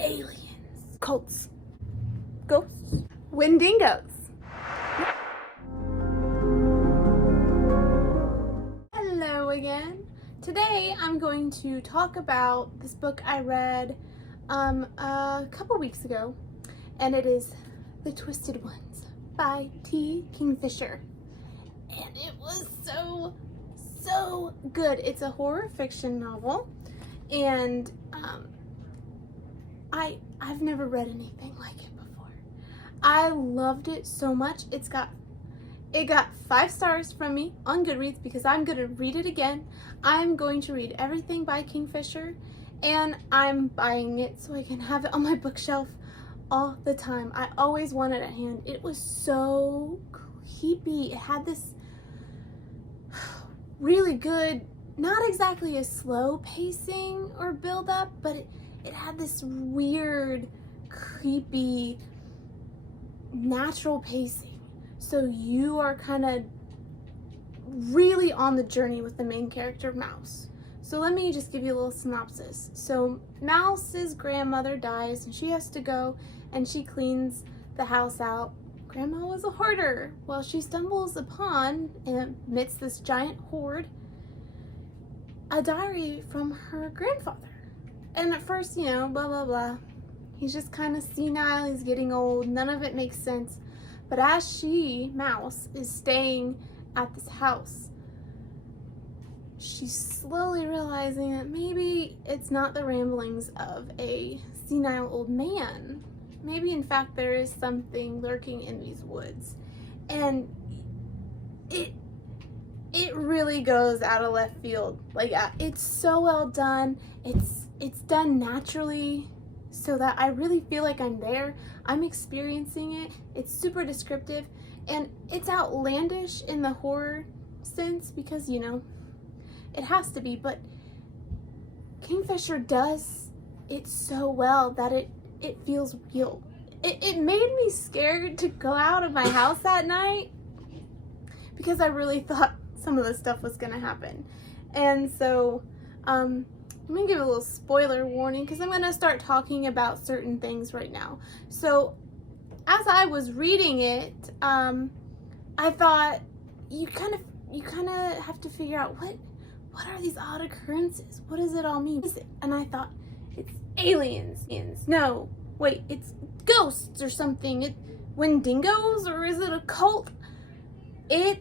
aliens, cults, ghosts, Wendigos. Hello again. Today I'm going to talk about this book I read a couple weeks ago, and it is The Twisted Ones by Kingfisher. And it was so good. It's a horror fiction novel, and I've never read anything like it before. I loved it so much. It got 5 stars from me on Goodreads because I'm going to read it again. I'm going to read everything by Kingfisher, and I'm buying it so I can have it on my bookshelf all the time. I always want it at hand. It was so creepy. It had this really good, not exactly a slow pacing or build up, but it had this weird, creepy, natural pacing. So you are kind of really on the journey with the main character, Mouse. So let me just give you a little synopsis. So Mouse's grandmother dies and she has to go and she cleans the house out. Grandma was a hoarder. Well, she stumbles upon, amidst this giant hoard, a diary from her grandfather. And at first, blah, blah, blah. He's just kind of senile, he's getting old, none of it makes sense. But as Mouse, is staying at this house, she's slowly realizing that maybe it's not the ramblings of a senile old man. Maybe, in fact, there is something lurking in these woods. And it really goes out of left field. Like, it's so well done. It's done naturally so that I really feel like I'm there. I'm experiencing it. It's super descriptive, and it's outlandish in the horror sense because, it has to be, but Kingfisher does it so well that it feels real. It made me scared to go out of my house that night because I really thought some of the stuff was gonna happen. And so I'm gonna give a little spoiler warning because I'm gonna start talking about certain things right now. So as I was reading it, I thought you kind of have to figure out what are these odd occurrences? What does it all mean? And I thought, it's aliens. No, wait, it's ghosts or something. Wendigos, or is it a cult? It's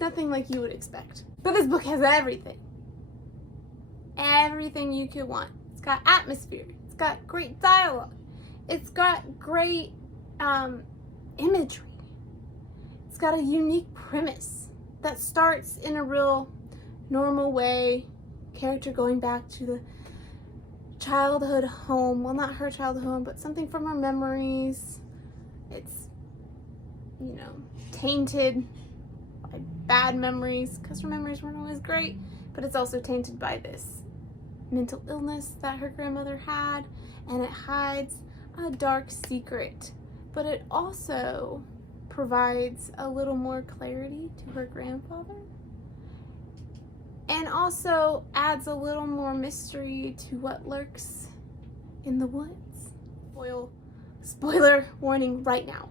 nothing like you would expect. But this book has everything. Everything you could want. It's got atmosphere. It's got great dialogue. It's got great imagery. It's got a unique premise that starts in a real normal way. Character going back to the childhood home. Well, not her childhood home, but something from her memories. It's, tainted by bad memories because her memories weren't always great, but it's also tainted by this mental illness that her grandmother had, and it hides a dark secret, but it also provides a little more clarity to her grandfather, and also adds a little more mystery to what lurks in the woods. Spoiler warning right now.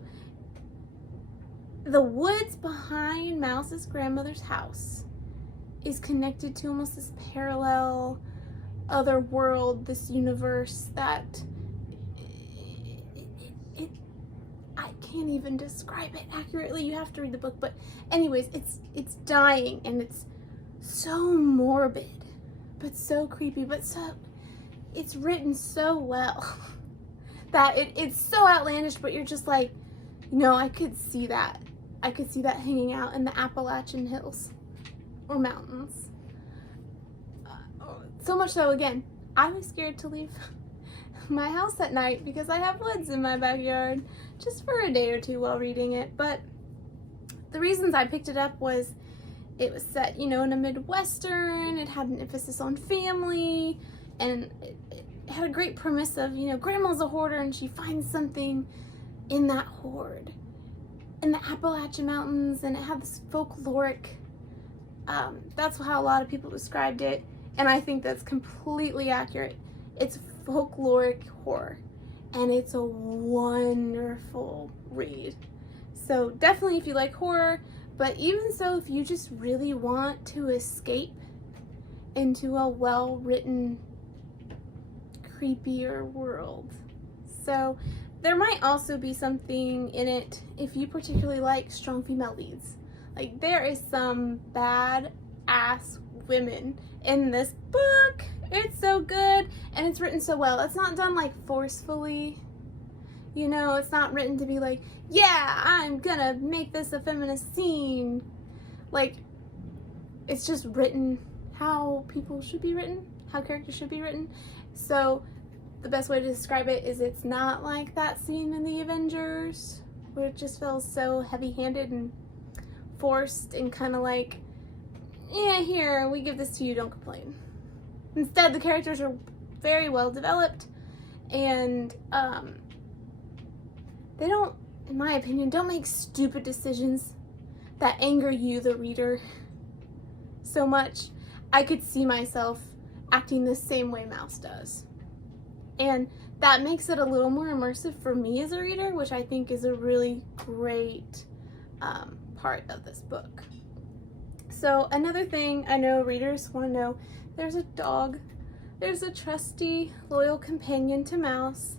The woods behind Mouse's grandmother's house is connected to almost this parallel other world, this universe that I can't even describe it accurately. You have to read the book. But anyways, it's dying, and it's so morbid, but so creepy, but it's written so well that it's so outlandish, but you're just like, I could see that. I could see that hanging out in the Appalachian hills or mountains. So much so, again, I was scared to leave my house at night because I have woods in my backyard, just for a day or two while reading it. But the reasons I picked it up was it was set, in a Midwestern, it had an emphasis on family, and it had a great premise of, grandma's a hoarder and she finds something in that hoard in the Appalachian Mountains, and it had this folkloric, that's how a lot of people described it, and I think that's completely accurate. It's folkloric horror, and it's a wonderful read. So definitely if you like horror, but even so, if you just really want to escape into a well-written, creepier world. So there might also be something in it if you particularly like strong female leads. Like, there is some bad-ass women in this book. It's so good, and it's written so well. It's not done like forcefully. You know, it's not written to be like, yeah, I'm gonna make this a feminist scene. Like, it's just written how people should be written, how characters should be written. So the best way to describe it is it's not like that scene in the Avengers where it just feels so heavy-handed and forced and kind of like, yeah, here, we give this to you, don't complain. Instead, the characters are very well developed, and they don't, in my opinion, don't make stupid decisions that anger you, the reader, so much. I could see myself acting the same way Mouse does. And that makes it a little more immersive for me as a reader, which I think is a really great part of this book. So another thing I know readers want to know, there's a dog. There's a trusty, loyal companion to Mouse.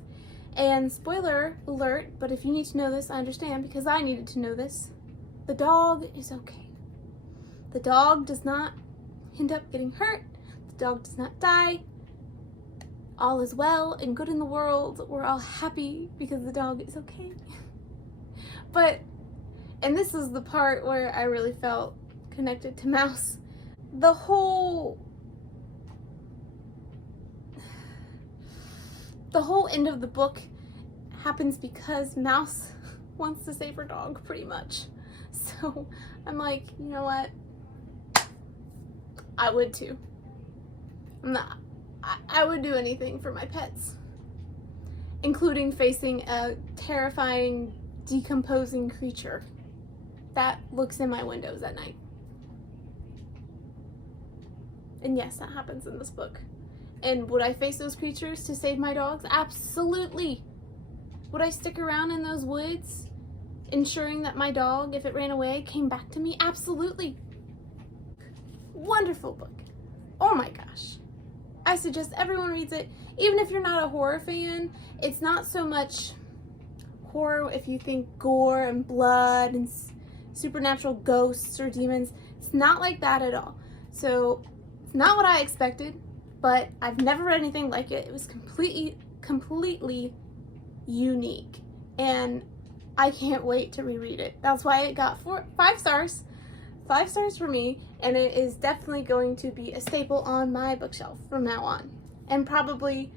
And spoiler alert, but if you need to know this, I understand, because I needed to know this. The dog is okay. The dog does not end up getting hurt. The dog does not die. All is well and good in the world. We're all happy because the dog is okay. But, and this is the part where I really felt connected to Mouse. The whole end of the book happens because Mouse wants to save her dog, pretty much. So I'm like, you know what? I would too. I would do anything for my pets, including facing a terrifying, decomposing creature that looks in my windows at night. And yes, that happens in this book. And would I face those creatures to save my dogs? Absolutely. Would I stick around in those woods, ensuring that my dog, if it ran away, came back to me? Absolutely. Wonderful book. Oh my gosh. I suggest everyone reads it. Even if you're not a horror fan, it's not so much horror if you think gore and blood and supernatural ghosts or demons. It's not like that at all. So it's not what I expected, but I've never read anything like it. It was completely unique, and I can't wait to reread it. That's why it got 5 stars. 5 stars for me, and it is definitely going to be a staple on my bookshelf from now on, and probably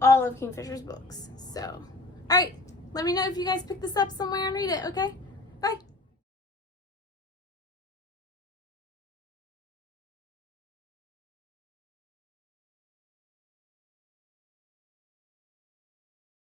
all of Kingfisher's books. So, alright, let me know if you guys pick this up somewhere and read it, okay? Bye!